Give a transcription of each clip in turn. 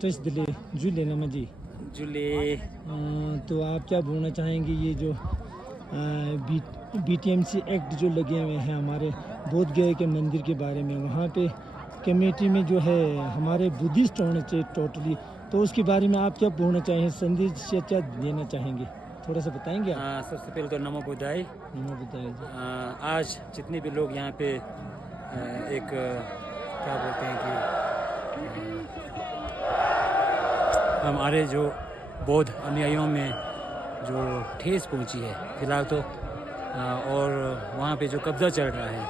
Test दिले जुले ना जी जुले तो आप क्या बोलना चाहेंगे ये जो BTMC एक्ट जो लगे हुए हैं हमारे बोध गया के मंदिर के बारे में, वहाँ पे कमेटी में जो है हमारे बुद्धिस्ट होने चाहिए टोटली, तो उसके बारे में आप क्या बोलना चाहेंगे, संदेश या क्या देना चाहेंगे, थोड़ा सा बताएंगे आप? सबसे पहले तो नमो बुद्धाय। नमो बुद्धाय जी। आज जितने भी लोग यहाँ पे एक क्या बोलते हैं कि हमारे जो बौद्ध अनुयायियों में जो ठेस पहुँची है फिलहाल तो, और वहाँ पे जो कब्ज़ा चल रहा है,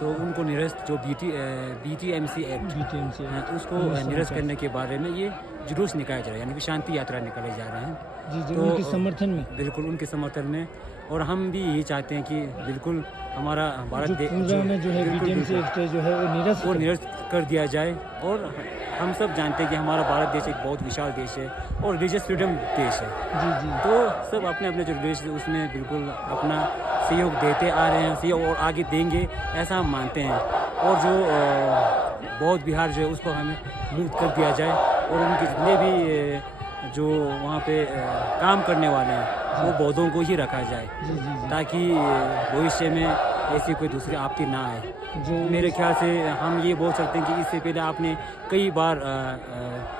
तो उनको निरस्त जो BTMC एक्ट उसको निरस्त करने के बारे में ये जुलूस निकाला जा रहा है, यानी कि शांति यात्रा निकाले जा रहे हैं जी तो उनके समर्थन में, बिल्कुल उनके समर्थन में। और हम भी यही चाहते हैं कि बिल्कुल हमारा भारत जो है BTMC एक्ट जो है वो निरस्त कर दिया जाए। और हम सब जानते हैं कि हमारा भारत देश एक बहुत विशाल देश है और रिलीजियस फ्रीडम देश है जी। तो सब अपने अपने जो देश है उसमें बिल्कुल अपना सहयोग देते आ रहे हैं, सहयोग और आगे देंगे ऐसा हम मानते हैं। और जो बौद्ध विहार जो है उसको हमें मुक्त कर दिया जाए और उनके जितने भी जो वहाँ पे काम करने वाले हैं वो बौद्धों को ही रखा जाए ताकि भविष्य में ऐसी कोई दूसरी आपत्ति ना आए। मेरे ख्याल से हम ये बोल सकते हैं कि इससे पहले आपने कई बार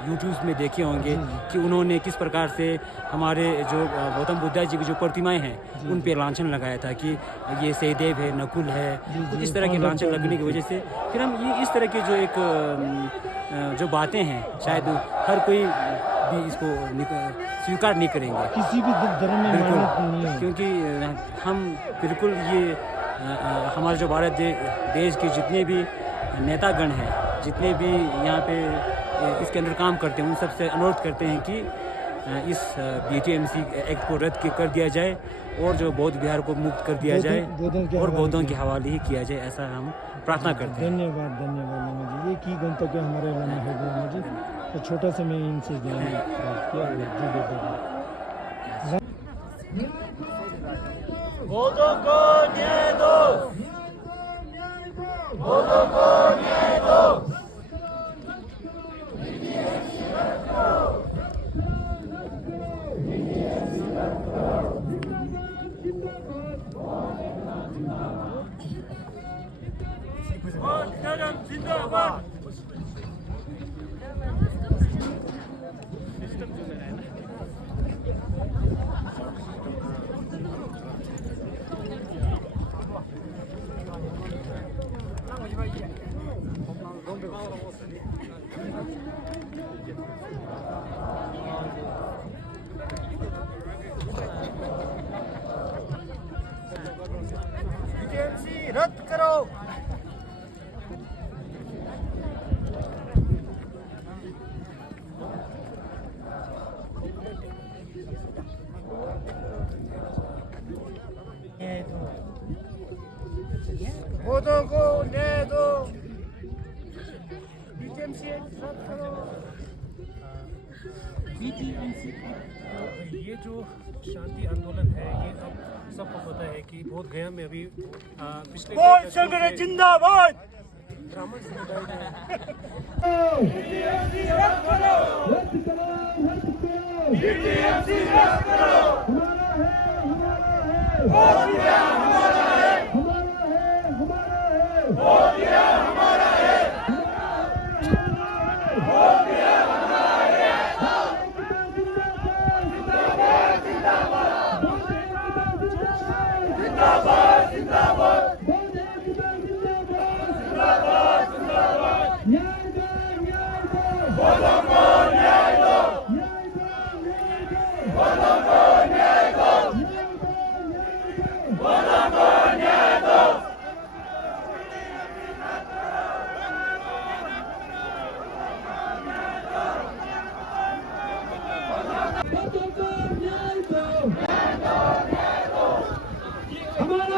यूट्यूब में देखे होंगे कि उन्होंने किस प्रकार से हमारे जो गौतम बुद्ध जी की जो प्रतिमाएं हैं उन पे लांछन लगाया था कि ये सहदेव है, नकुल है, कुछ इस तरह के लांछन लगने की वजह से फिर हम ये इस तरह की जो एक जो बातें हैं शायद हर कोई भी इसको स्वीकार नहीं करेंगे किसी भी धर्म में, बिल्कुल क्योंकि हम बिल्कुल ये हमारे जो भारत देश के जितने भी नेतागण हैं, जितने भी यहाँ पे इसके अंदर काम करते हैं, उन सबसे अनुरोध करते हैं कि इस BTMC एक्ट को रद्द कर दिया जाए और जो बौद्ध विहार को मुक्त कर दिया जाए और बौद्धों के हवाले ही किया जाए, ऐसा हम प्रार्थना करते हैं। धन्यवाद धन्यवाद लामा जी। ये की गंतव्य हमारे लामा है लामा जी, तो छोटा सा मैं इनसे ज्ञान प्राप्त किया जी बेटा। बौद्धों को न्याय दो, बौद्धों को न्याय दो। बौद्ध धर्म जिंदाबाद। BTMC रद्द करो। बौद्धों को न्याय दो, BTMC रद्द करो। ये जो शांति आंदोलन है ये अब सबको पता है कि बोध गया में अभी पिछले बौद्ध संगठन जिंदाबाद। ब्राह्मण समुदाय ने BTMC रद्द करो, BTMC रद्द करो। बौद्ध विहार हमारा है, बौद्ध विहार हमारा है, बौद्ध विहार हमारा है। जिंदाबाद जिंदाबाद जिंदाबाद जिंदाबाद। बौद्धों को न्याय दो, बौद्धों को न्याय दो, बौद्धों को न्याय दो। हमारे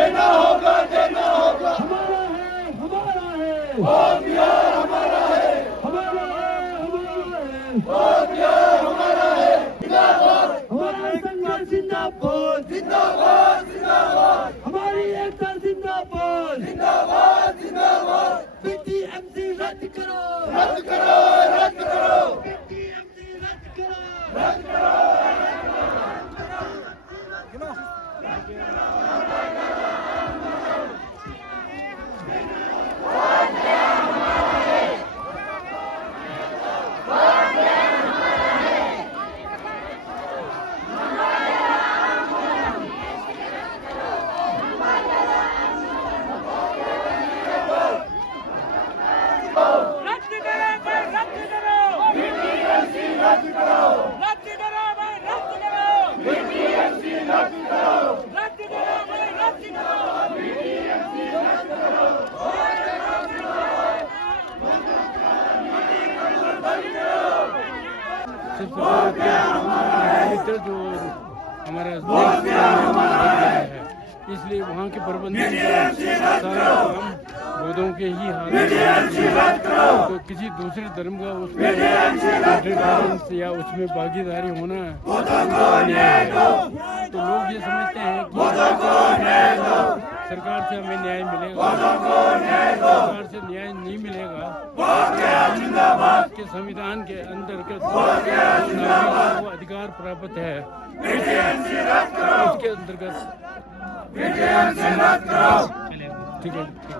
देना होगा, देना होगा। हमारा है, हमारा है, वोट बिहार हमारा है, हमारा है, हमारा है, वोट बिहार हमारा है। जिंदाबाद, हमारा संघर्ष जिंदाबाद, जिंदाबाद, जिंदाबाद, हमारी एकता जिंदाबाद, जिंदाबाद, जिंदाबाद। बीटीएमसी रद्द करो, रद्द करो, रद्द करो, बीटीएमसी रद्द करो, रद्द करो। रद्द करो भाई, रद्द करो। बीटीएमसी रद्द करो, रद्द करो भाई, रद्द करो। बीटीएमसी रद्द करो, रद्द करो भाई, रद्द करो। बीटीएमसी रद्द करो। मित्र जो हमारा देश है, इसलिए वहाँ के प्रबंधन का सारा काम बौद्धों के ही हाथ में। तो किसी दूसरे धर्म का उसमें इंटरफेरेंस या उसमें भागीदारी होना अन्याय है। तो लोग ये समझते हैं कि सरकार से हमें न्याय मिलेगा, सरकार से न्याय नहीं मिलेगा। के संविधान के अंतर्गत नागरिकों को अधिकार प्राप्त है, उसके अंतर्गत ठीक है, ठीक है।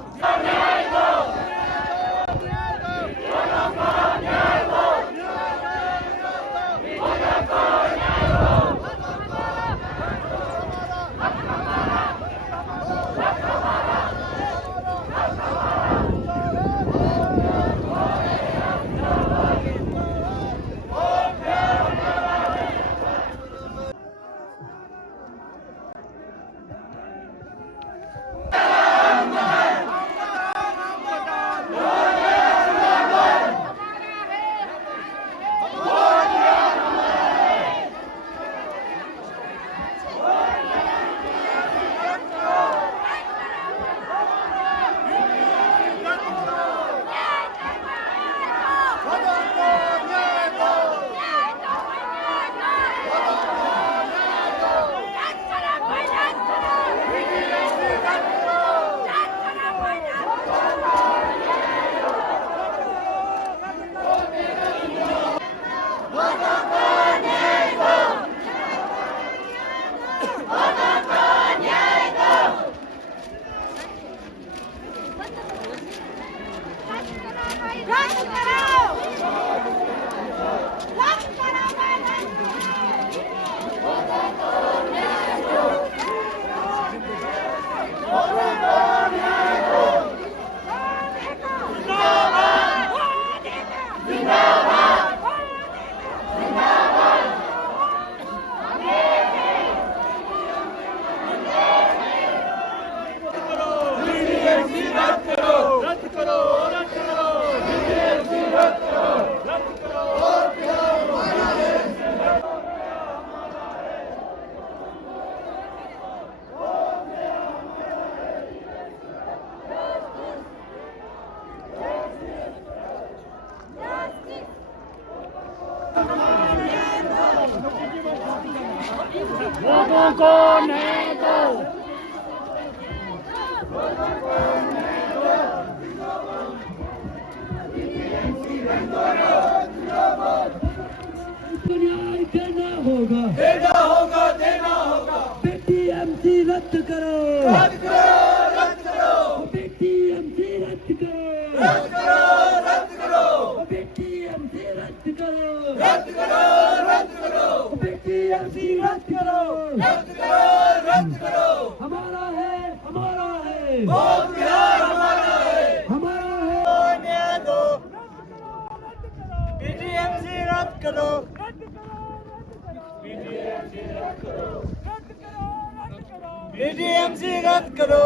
लोगों को न्याय दो। न्याय देना होगा, देना होगा, देना होगा। बीटीएमसी रद्द करो, रद्द करो, रद्द करो, बीटीएमसी रद्द करो, रद्द करो, रद्द करो, बीटीएमसी रद्द करो, रद्द करो, रद्द करो, बीटीएमसी रद्द करो, रद्द करो, रद्द करो। हमारा है, हमारा है, वोट बिहार हमारा है, हमारा है। न्याय दो, बीटीएमसी रद्द करो, बीटीएमसी रद्द करो।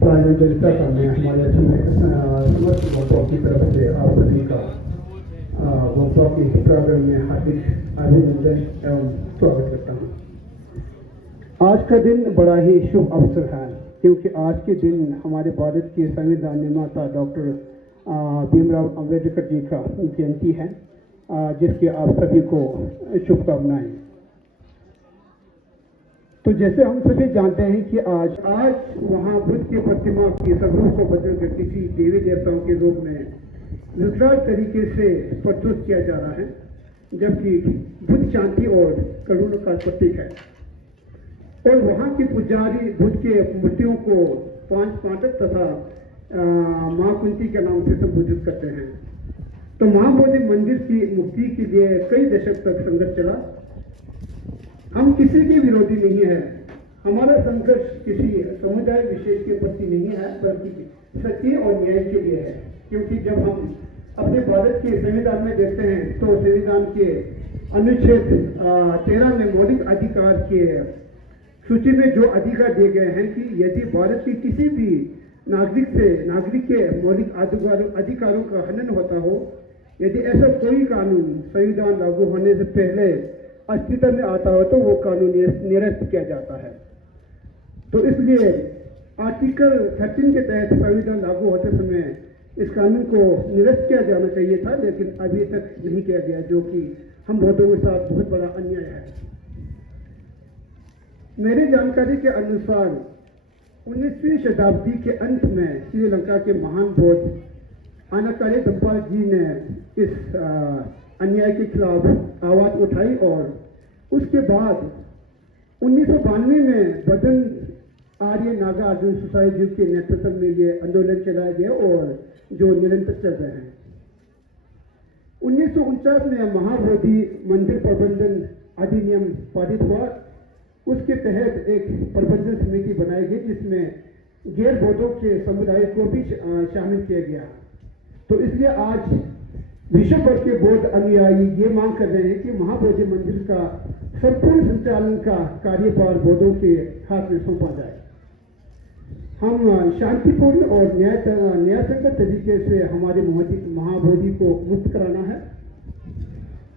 प्राइवेट जलसा करने हमारे समस्त वोटों की तरफ से आप सभी का वोटों के प्रोग्राम में हार्दिक अभिनंदन एवं स्वागत करता हूँ। आज का दिन बड़ा ही शुभ अवसर है क्योंकि आज के दिन हमारे भारत के संविधान निर्माता डॉक्टर भीमराव अम्बेडकर जी का जयंती है, जिसके आप सभी को शुभकामनाएं। तो जैसे हम सभी जानते हैं कि आज वहाँ बुद्ध की प्रतिमा की स्वरूप को बदलकर किसी देवी देवताओं के रूप में विकराल तरीके से प्रस्तुत किया जा रहा है, जबकि बुद्ध शांति और करुणा का प्रतीक है। और वहाँ के पुजारी बुद्ध के मूर्तियों को 5 फाटक तथा माँ कुंती के नाम से संबोधित करते हैं। तो महाबोधि मंदिर की मुक्ति के लिए कई दशक तक संघर्ष चला। हम किसी के विरोधी नहीं है। हमारा संघर्ष किसी समुदाय विशेष के प्रति नहीं है, बल्कि सत्य और न्याय के लिए है। क्योंकि जब हम अपने भारत के संविधान में देखते हैं तो संविधान के अनुच्छेद 13 में मौलिक अधिकार के सूची में जो अधिकार दिए गए हैं कि यदि भारत के किसी भी नागरिक के मौलिक अधिकारों का हनन होता हो, यदि ऐसा कोई कानून संविधान लागू होने से पहले अस्तित्व में आता हो तो वो कानून निरस्त किया जाता है। तो इसलिए आर्टिकल 13 के तहत संविधान लागू होते समय इस कानून को निरस्त किया जाना चाहिए था, लेकिन अभी तक नहीं किया गया, जो कि हम बहुतों के साथ बहुत बड़ा अन्याय है। मेरी जानकारी के अनुसार 19वीं शताब्दी के अंत में श्रीलंका के महान बौद्ध अनाकार्य धम्पाल जी ने इस अन्याय के खिलाफ आवाज उठाई और उसके बाद 1992 में बदन आर्य नागा अर्जुन सोसाइटी के नेतृत्व में ये आंदोलन चलाया गया और जो निरंतर चल रहे हैं। 1949 में महाबोधि मंदिर प्रबंधन अधिनियम पारित हुआ। उसके तहत एक प्रबंधन समिति बनाई गई जिसमें गैर बौद्धों के समुदाय को भी शामिल किया गया। तो इसलिए आज विश्व भर के बौद्ध अनुयायी ये मांग कर रहे हैं कि महाबोधि मंदिर का संपूर्ण संचालन का कार्यभार बौद्धों के हाथ में सौंपा जाए। हम शांतिपूर्ण और न्यायसंगत तरीके से हमारे महाबोधि को मुक्त कराना है।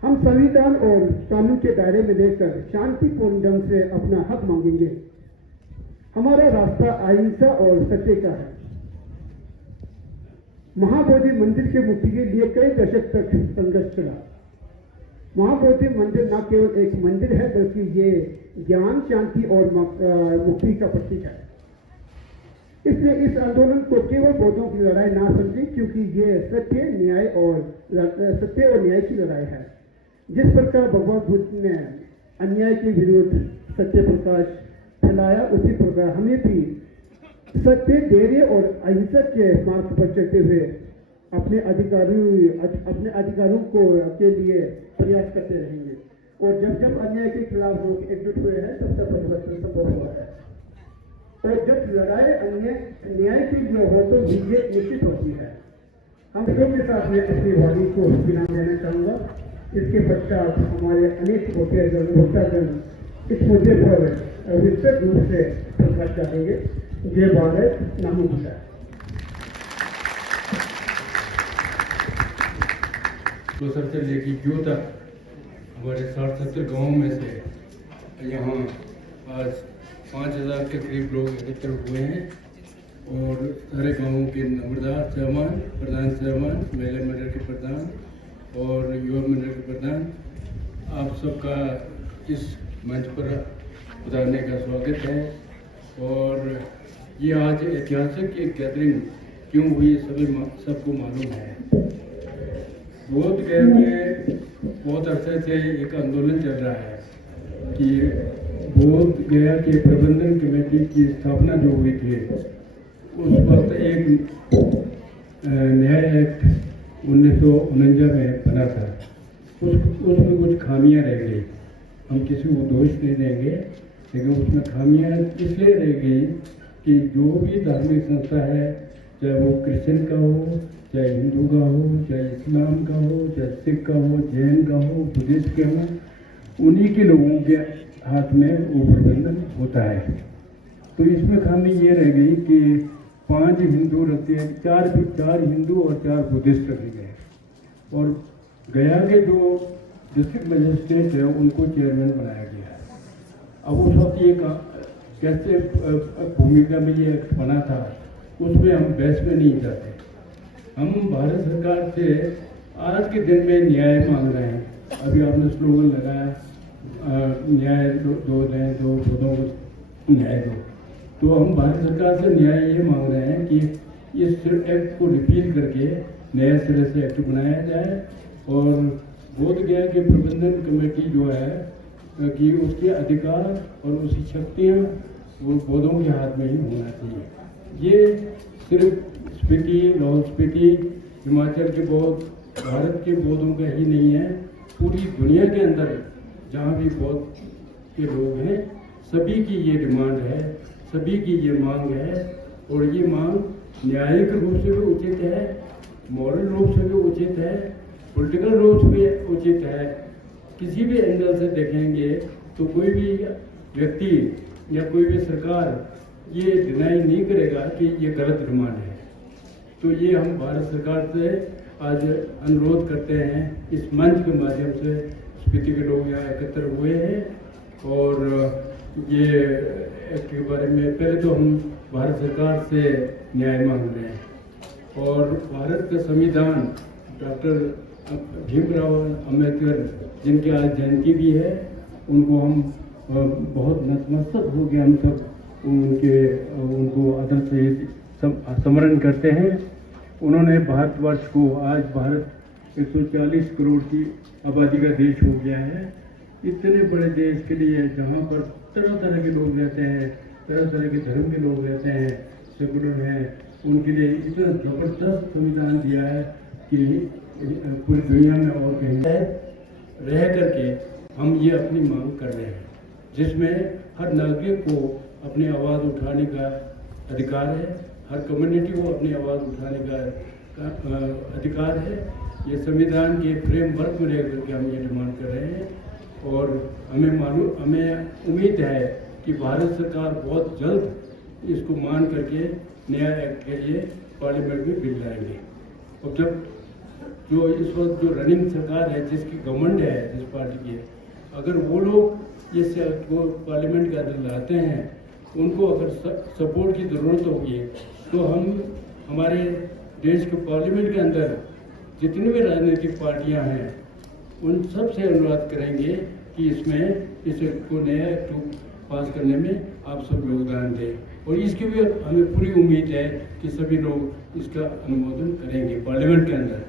हम संविधान और कानून के दायरे में लेकर शांतिपूर्ण ढंग से अपना हक मांगेंगे। हमारा रास्ता अहिंसा और सत्य का है। महाबोधि मंदिर के मुक्ति के लिए कई दशक तक संघर्ष चला। महाबोधि मंदिर न केवल एक मंदिर है, बल्कि ये ज्ञान, शांति और मुक्ति का प्रतीक है। इसलिए इस आंदोलन को केवल बौद्धों की लड़ाई ना समझें, क्योंकि ये सत्य और न्याय की लड़ाई है। जिस प्रकार भगवान बुद्ध ने अन्याय के विरुद्ध सत्य प्रकाश फैलाया, उसी प्रकार हमें भी सत्य, धैर्य और अहिंसा के मार्ग पर चलते हुए अपने अधिकारों को के लिए प्रयास करते रहेंगे। और जब अन्याय के खिलाफ लोग एकजुट हुए हैं, तब तक परिवर्तन संभव हुआ है। और जब लड़ाई न्याय के लिए हो तो विजय निश्चित होती है। हम लोगों के साथ में अपनी वाणी को विराम देना चाहूँगा। इसके पश्चात हमारे अनेक वक्तागण इस मुद्दे पर विस्तृत रूप से प्रकाश डालेंगे। जय भारत, नमो बुद्धाय। तो सबसे लेके जो तक हमारे 60-70 गाँव में से यहाँ आज 5000 के करीब लोग एकत्र हुए हैं और सारे गाँवों के नंबरदार साहबान, प्रधान साहबान, महिला मंडल के प्रधान और युवा मंडल के प्रधान, आप सबका इस मंच पर उतारने का स्वागत है। और ये आज ऐतिहासिक एक गैदरिंग क्यों हुई सबको मालूम है। बोध गया में बहुत अरसे से एक आंदोलन चल रहा है कि बोध गया के प्रबंधन कमेटी की स्थापना जो हुई थी, उस वक्त एक न्याय एक्ट 1949 में बना था। उसमें कुछ खामियां रह गई। हम किसी को दोष नहीं देंगे, लेकिन उसमें खामियां इसलिए रह गई कि जो भी धार्मिक संस्था है, चाहे वो क्रिश्चियन का हो, चाहे हिंदू का हो, चाहे इस्लाम का हो, चाहे सिख का हो, जैन का हो, बुद्धिस्ट का हो, उन्हीं के लोगों के हाथ में वो प्रबंधन होता है। तो इसमें खामी ये रह गई कि 5 हिंदू रखते हैं, 4 हिंदू और 4 बुद्धिस्ट रखे गए। और गया के जो डिस्ट्रिक्ट मजिस्ट्रेट है उनको चेयरमैन बनाया गया। अब उस वक्त ये कैसे भूमिका में ये बना था, उसमें हम बहस में नहीं जाते। हम भारत सरकार से आज के दिन में न्याय मांग रहे हैं। अभी आपने स्लोगन लगाया, न्याय दो दें, दो बौद्धों को न्याय दो। तो हम भारत सरकार से न्याय ये मांग रहे हैं कि इस एक्ट को रिपील करके नए सिरे से एक्ट बनाया जाए और बोध गया के प्रबंधन कमेटी जो है कि उसके अधिकार और उसकी शक्तियाँ वो बौद्धों के हाथ में ही होना चाहिए। ये सिर्फ स्पीति, लाहौल स्पीति हिमाचल के बौद्ध भारत के बौद्धों का ही नहीं है, पूरी दुनिया के अंदर जहाँ भी बौद्ध के लोग हैं सभी की ये डिमांड है, सभी की ये मांग है। और ये मांग न्यायिक रूप से भी उचित है, मॉरल रूप से भी उचित है, पॉलिटिकल रूप से भी उचित है। किसी भी एंगल से देखेंगे तो कोई भी व्यक्ति या कोई भी सरकार ये डिनाई नहीं करेगा कि ये गलत डिमांड है। तो ये हम भारत सरकार से आज अनुरोध करते हैं, इस मंच के माध्यम से स्पीति के लोग यहाँ एकत्र हुए हैं और ये के बारे में पहले तो हम भारत सरकार से न्याय मांग रहे हैं। और भारत का संविधान डॉक्टर भीमराव अम्बेडकर जिनकी आज जयंती भी है, उनको हम बहुत नतमस्तक हो गए हम सब उनको आदर से स्मरण करते हैं। उन्होंने भारतवर्ष को, आज भारत 140 करोड़ की आबादी का देश हो गया है। इतने बड़े देश के लिए जहाँ पर तरह तरह के लोग रहते हैं, तरह तरह के धर्म के लोग रहते हैं, सेकुलर हैं, उनके लिए इतना ज़बरदस्त संविधान दिया है कि पूरी दुनिया में और कहीं रह करके हम ये अपनी मांग कर रहे हैं, जिसमें हर नागरिक को अपनी आवाज़ उठाने का अधिकार है, हर कम्युनिटी को अपनी आवाज़ उठाने का अधिकार है। ये संविधान के फ्रेमवर्क में रह करके हम ये डिमांड कर रहे हैं और हमें उम्मीद है कि भारत सरकार बहुत जल्द इसको मान करके नया एक्ट के लिए पार्लियामेंट में बिल लाएंगे। और जब जो इस वक्त जो रनिंग सरकार है, जिसकी गवर्नमेंट है, जिस पार्टी की, अगर वो लोग इस एक्ट को पार्लियामेंट के अंदर लाते हैं, उनको अगर सपोर्ट की ज़रूरत होगी तो हम हमारे देश के पार्लियामेंट के अंदर जितनी भी राजनीतिक पार्टियां हैं उन सब से अनुरोध करेंगे कि इसमें इस को नया एक्ट पास करने में आप सब योगदान दें। और इसकी भी हमें पूरी उम्मीद है कि सभी लोग इसका अनुमोदन करेंगे पार्लियामेंट के अंदर।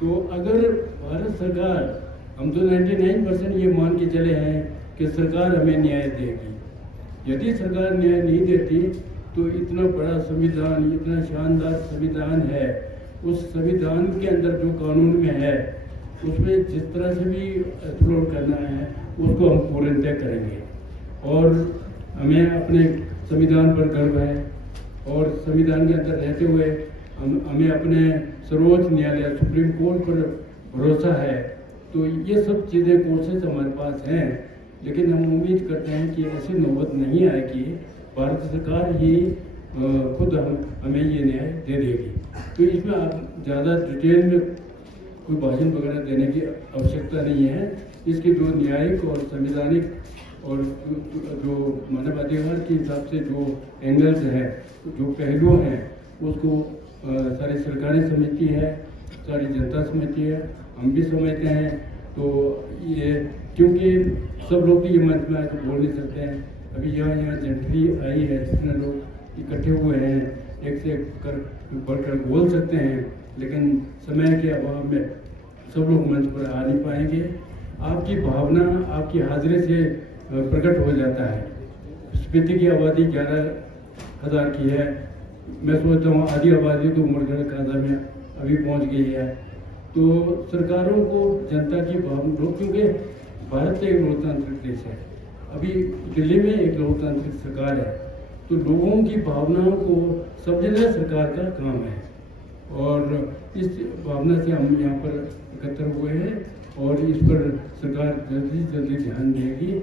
तो अगर भारत सरकार, हम तो 99% ये मान के चले हैं कि सरकार हमें न्याय देगी। यदि सरकार न्याय नहीं देती तो इतना बड़ा संविधान, इतना शानदार संविधान है, उस संविधान के अंदर जो कानून में है उसमें जिस तरह से भी एक्सप्लोर करना है उसको हम पूर्णतः करेंगे। और हमें अपने संविधान पर गर्व है और संविधान के अंदर रहते हुए हमें अपने सर्वोच्च न्यायालय सुप्रीम कोर्ट पर भरोसा है। तो ये सब चीज़ें कोर्सेज हमारे पास हैं, लेकिन हम उम्मीद करते हैं कि ऐसी नौबत नहीं आएगी। भारत सरकार ही खुद हमें ये न्याय दे देगी। तो इसमें आप ज़्यादा डिटेल में कोई भाषण वगैरह देने की आवश्यकता नहीं है। इसके जो न्यायिक और संवैधानिक और जो मानवाधिकार के हिसाब से जो एंगल्स हैं, जो पहलू हैं, उसको सारी सरकारें समझती है, सारी जनता समझती है, हम भी समझते हैं। तो ये क्योंकि सब लोग तो ये मंच में आकर बोल नहीं सकते हैं। अभी यहाँ जनवरी आई है जितने लोग इकट्ठे हुए हैं, एक से कर बढ़कर बोल सकते हैं, लेकिन समय के अभाव में सब लोग मंच पर आ नहीं पाएंगे। आपकी भावना आपकी हाजिरी से प्रकट हो जाता है। स्पीति की आबादी 11,000 की है। मैं सोचता हूँ आधी आबादी तो उमरगढ़ काजा में अभी पहुँच गई है। तो सरकारों को जनता की भावना, क्योंकि भारत एक लोकतांत्रिक देश है, अभी दिल्ली में एक लोकतांत्रिक सरकार है, तो लोगों की भावनाओं को समझना सरकार का काम है। और इस भावना से हम यहाँ पर एकत्र हुए हैं और इस पर सरकार जल्दी से जल्दी ध्यान देगी,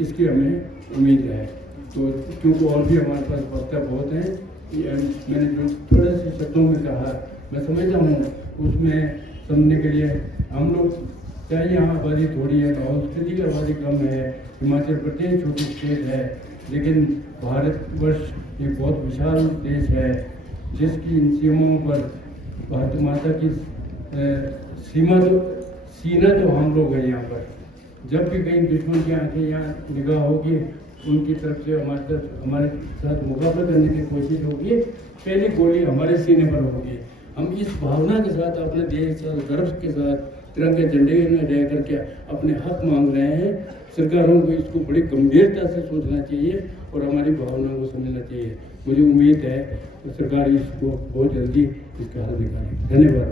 इसकी हमें उम्मीद है। तो क्योंकि और भी हमारे पास वक्ता बहुत हैं, मैंने जो थोड़े से शब्दों में कहा मैं समझता हूँ उसमें समझने के लिए हम लोग, चाहे यहाँ आबादी थोड़ी है, लाहौल स्पीति की आबादी कम है, हिमाचल प्रदेश छोटी स्टेट है, लेकिन भारतवर्ष एक बहुत विशाल देश है जिसकी इन सीमाओं पर भारत माता की सीना तो हम लोग हैं। यहाँ पर जब भी कहीं दुश्मन की आंखें यहाँ निगाह होगी, उनकी तरफ से हमारे साथ मुकाबला करने की कोशिश होगी, पहली गोली हमारे सीने पर होगी। हम इस भावना के साथ अपने देश और गर्व के साथ तिरंगे झंडे में रह करके अपने हक मांग रहे हैं। सरकारों को इसको बड़ी गंभीरता से सोचना चाहिए और हमारी भावनाओं को समझना चाहिए। मुझे उम्मीद है कि सरकार इसको बहुत जल्दी इसका हल निकाले। धन्यवाद।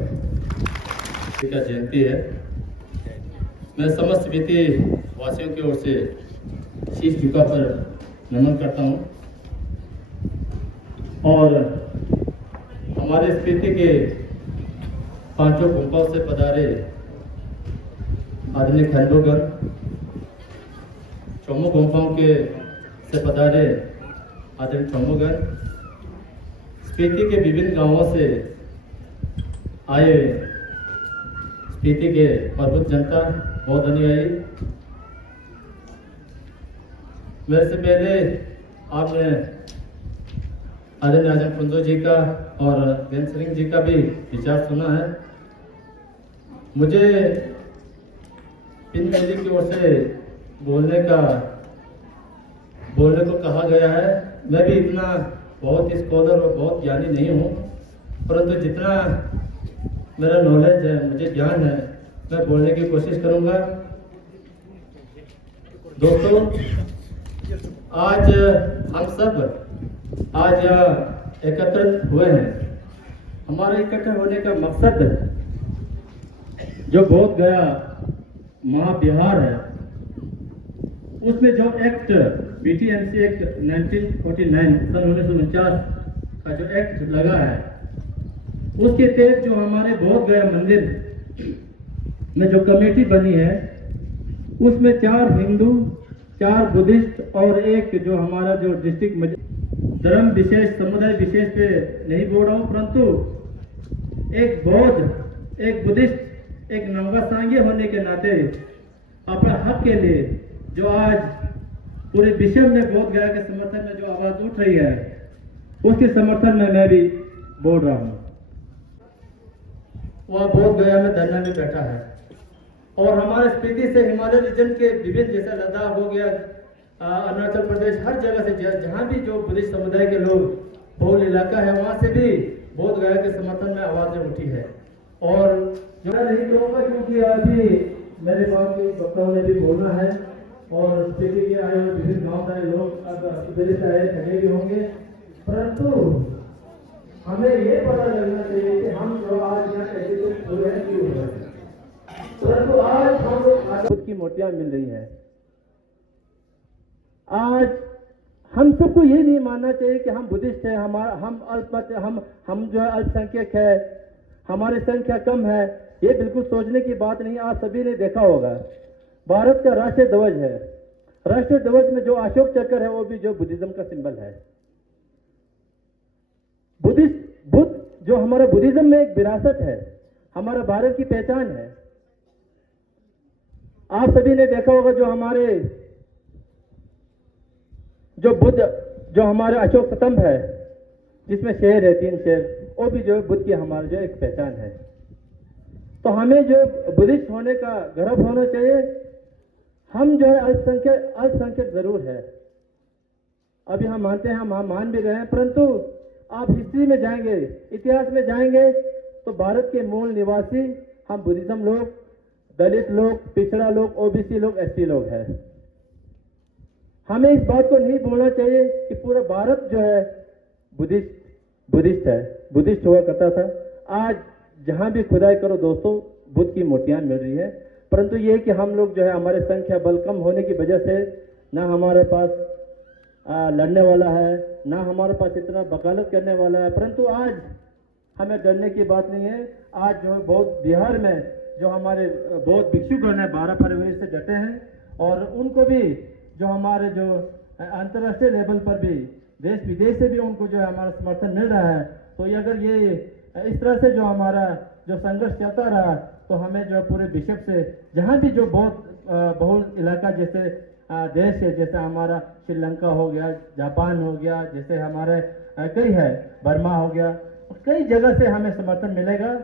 का जयंती है। मैं समस्त स्पीति वासियों की ओर से शीश झुकाकर नमन करता हूँ और हमारे स्पीति के पांचों गुंपाओं से पधारे आदरणीय खंडोगर, चौमो गुंपाओं के से पधारे आदरणीय चौमोगर, स्पीति के विभिन्न गांवों से आए स्पीति के प्रबुद्ध जनता, बहुत अनुयायी। मेरे से पहले आपने आदरणीय आजम कुंदो जी का और बेन सिंह जी का भी विचार सुना है। मुझे इन जी की ओर से बोलने को कहा गया है। मैं भी इतना बहुत स्कॉलर और बहुत ज्ञानी नहीं हूँ, परंतु जितना मेरा नॉलेज है, मुझे ज्ञान है, मैं बोलने की कोशिश करूंगा। दोस्तों, आज हम सब आज एकत्रित हुए हैं। हमारे इकट्ठे होने का मकसद जो बोध गया महाबिहार है, उसमें जो एक्ट BTMC एक्ट 1949 सन 1949 का जो एक्ट लगा है, उसके तहत जो हमारे बोध गया मंदिर में जो कमेटी बनी है, उसमें 4 हिंदू, 4 बुद्धिस्ट और एक जो हमारा जो डिस्ट्रिक्ट धर्म विशेष, समुदाय विशेष पे नहीं बोल रहा हूँ, परंतु एक बौद्ध, एक बुद्धिस्ट, एक नंगा सांगे होने के नाते अपने हक के लिए जो आज पूरे विश्व में बोध गया के समर्थन में जो आवाज उठ रही है, उसके समर्थन में मैं भी बोल रहा हूँ। वह बोध गया में धरना में बैठा है और हमारे स्पीति से हिमालय रीजन के विभिन्न, जैसे लद्दाख हो गया, अरुणाचल प्रदेश, हर जगह से जहाँ भी जो बुद्धिस्ट समुदाय के लोग बहुल इलाका है, वहाँ से भी बोध गया के समर्थन में आवाजें उठी है। और जो नहीं कहूँगा क्योंकि अभी मेरे गाँव के वक्ताओं ने भी बोलना है और स्पीति के आए हुए विभिन्न गाँव के लोग अब सुबह से आए थके भी होंगे, परंतु हमें ये पता लगना चाहिए कि हम जो आज यहाँ कैसे कुछ हो रहे हैं, क्यों हो रहे हैं। परंतु आज हम लोग खुद की मूर्तियां मिल रही हैं। आज हम सबको ये नहीं मानना चाहिए कि हम बुद्धिस्ट हैं, हम अल्पमत, हम जो है अल्पसंख्यक है, हमारी संख्या कम है। ये बिल्कुल सोचने की बात नहीं। आप सभी ने देखा होगा, भारत का राष्ट्रीय ध्वज है, राष्ट्रीय ध्वज में जो अशोक चक्र है वो भी जो बुद्धिज्म का सिंबल है। बुद्ध जो हमारा बुद्धिज्म में एक विरासत है, हमारा भारत की पहचान है। आप सभी ने देखा होगा जो हमारे जो बुद्ध, जो हमारे अशोक स्तंभ है जिसमें शेर है, 3 शेर, वो भी जो बुद्ध की हमारी जो एक पहचान है। तो हमें जो बुद्धिस्ट होने का गर्व होना चाहिए। हम जो है अल्पसंख्यक जरूर है, अभी हम मानते हैं, हम मान भी रहे हैं, परंतु आप हिस्ट्री में जाएंगे, इतिहास में जाएंगे तो भारत के मूल निवासी हम बुद्धिज्म लोग, दलित लोग, पिछड़ा लोग, OBC लोग, ST लोग हैं। हमें इस बात को नहीं बोलना चाहिए कि पूरा भारत जो है बुद्धिस्ट है, बुद्धिस्ट हुआ करता था। आज जहां भी खुदाई करो दोस्तों, बुद्ध की मूर्तियां मिल रही है, परंतु ये कि हम लोग जो है हमारे संख्या बल कम होने की वजह से ना हमारे पास लड़ने वाला है, ना हमारे पास इतना वकालत करने वाला है। परंतु आज हमें डरने की बात नहीं है। आज जो है बहुत बिहार में जो हमारे बहुत भिक्षुगण है 12 फरवरी से डटे हैं और उनको भी जो हमारे जो अंतर्राष्ट्रीय लेवल पर भी देश विदेश से भी उनको जो है हमारा समर्थन मिल रहा है। तो ये अगर ये इस तरह से जो हमारा जो संघर्ष चलता रहा तो हमें जो पूरे विश्व से जहाँ भी जो बहुत बहुल इलाका जैसे देश है, जैसे हमारा श्रीलंका हो गया, जापान हो गया, जैसे हमारे कई है, बर्मा हो गया, कई जगह से हमें समर्थन मिलेगा।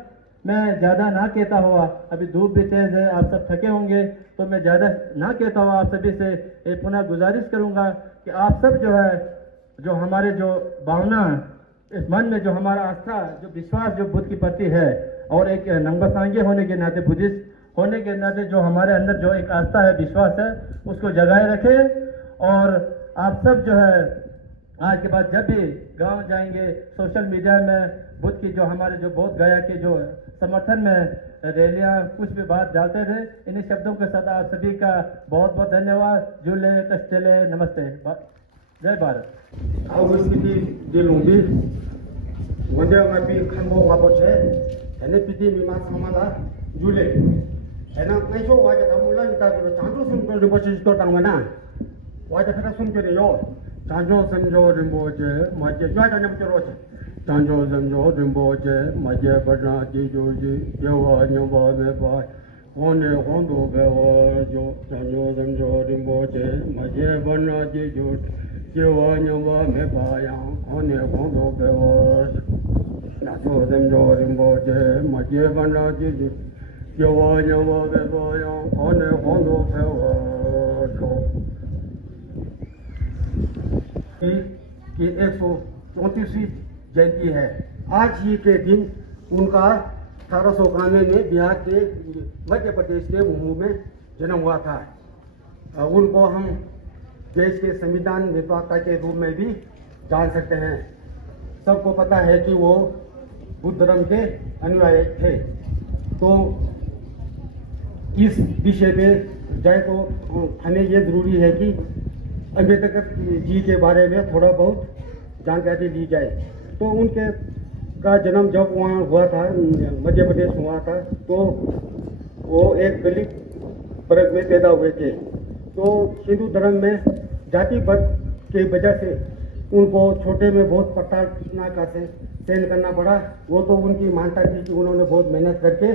मैं ज़्यादा ना कहता हुआ, अभी धूप भी तेज है, आप सब थके होंगे, तो मैं ज़्यादा ना कहता हुआ आप सभी से एक पुनः गुजारिश करूँगा कि आप सब जो है जो हमारे जो भावना इस मन में जो हमारा आस्था, जो विश्वास जो बुद्ध के प्रति है और एक नंगा सांगे होने के नाते बुद्धिस्ट होने के नाते जो हमारे अंदर जो एक आस्था है, विश्वास है, उसको जगाए रखें। और आप सब जो है आज के बाद जब भी गांव जाएंगे, सोशल मीडिया में बुद्ध की जो हमारे जो बोध गया के जो समर्थन में रैलियां कुछ भी बात डालते रहे। इन्हीं शब्दों के साथ आप सभी का बहुत बहुत धन्यवाद। जुले कस्टेले नमस्ते, जय भारत। आउसपिति दिलुंबी वंदे मापी खंबो वाबोचे एने पिति मिमा समाला जुले एना कैसो वाजे तमुला इता जो चांजो सुन को बचे तो टांगना वाजे फिर सुन के यो चांजो समझो रिंबोचे मजे जो जाने बचे रोचे चांजो समझो रिंबोचे मजे बना जी जो जी यवा न्यवा में बा होने होंदो बेवा जो चांजो समझो रिंबोचे मजे बना जी जो यवा न्यवा में बाया होने होंदो बेवा चांजो समझो रिंबोचे मजे बना जी जो यवा न्यवा में बाया होने होंदो बेवा की 134वीं जयंती है। आज ही के दिन उनका 1891 में बिहार के मध्य प्रदेश के महू में जन्म हुआ था। उनको हम देश के संविधान निर्माता के रूप में भी जान सकते हैं। सबको पता है कि वो बुद्ध धर्म के अनुयायी थे। तो इस विषय में जाए तो हमें ये जरूरी है कि अम्बेडकर जी के बारे में थोड़ा बहुत जानकारी दी जाए। तो उनके का जन्म जब वहाँ हुआ था, मध्य प्रदेश में हुआ था, तो वो एक दलित वर्ग में पैदा हुए थे। तो हिंदू धर्म में जाति वर्ग के वजह से उनको छोटे में बहुत पटाना का से सहन करना पड़ा। वो तो उनकी मान्यता थी कि उन्होंने बहुत मेहनत करके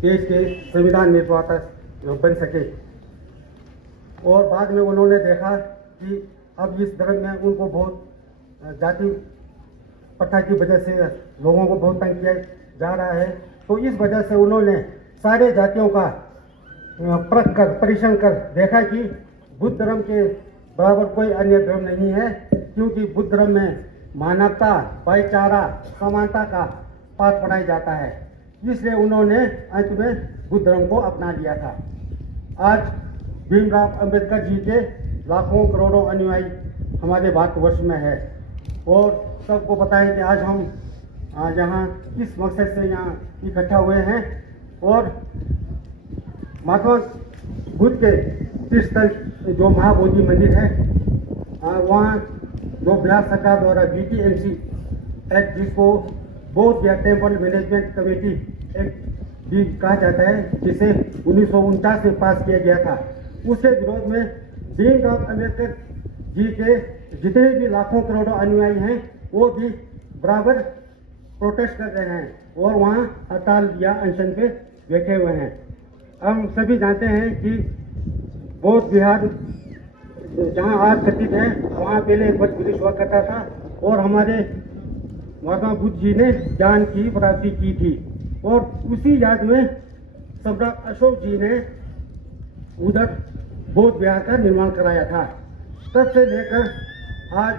देश के संविधान निर्माता बन सके। और बाद में उन्होंने देखा कि अब इस धर्म में उनको बहुत जाति प्रथा की वजह से लोगों को बहुत तंग किया जा रहा है। तो इस वजह से उन्होंने सारे जातियों का परख कर परीक्षण कर देखा कि बुद्ध धर्म के बराबर कोई अन्य धर्म नहीं है, क्योंकि बुद्ध धर्म में मानवता, भाईचारा, समानता का पाठ पढ़ाया जाता है। इसलिए उन्होंने अंत में बुद्ध धर्म को अपना लिया था। आज भीमराव अंबेडकर जी के लाखों करोड़ों अनुयायी हमारे भारतवर्ष में है। और सबको पता है कि आज हम यहाँ किस मकसद से यहाँ इकट्ठा हुए हैं। और महात्मा बुद्ध के तीर्थस्थल जो महाबोधि मंदिर है, वहाँ जो बिहार सरकार द्वारा BTMC एक्ट, जिसको बौद्ध या टेम्पल मैनेजमेंट कमेटी एक्ट भी कहा जाता है, जिसे 1949 में पास किया गया था, उसके विरोध में भीमराव अंबेडकर जी के जितने भी लाखों करोड़ों अनुयायी हैं वो भी बराबर प्रोटेस्ट कर रहे हैं और वहाँ हड़ताल या अनशन पे बैठे हुए हैं। हम सभी जानते हैं कि बौद्ध विहार जहाँ आज कथित है, वहाँ पहले एक पुलिस हुआ करता था और हमारे महात्मा बुद्ध जी ने ज्ञान की प्राप्ति की थी। और उसी याद में सम्राट अशोक जी ने उधर बौद्ध विहार का निर्माण कराया था। तब से लेकर आज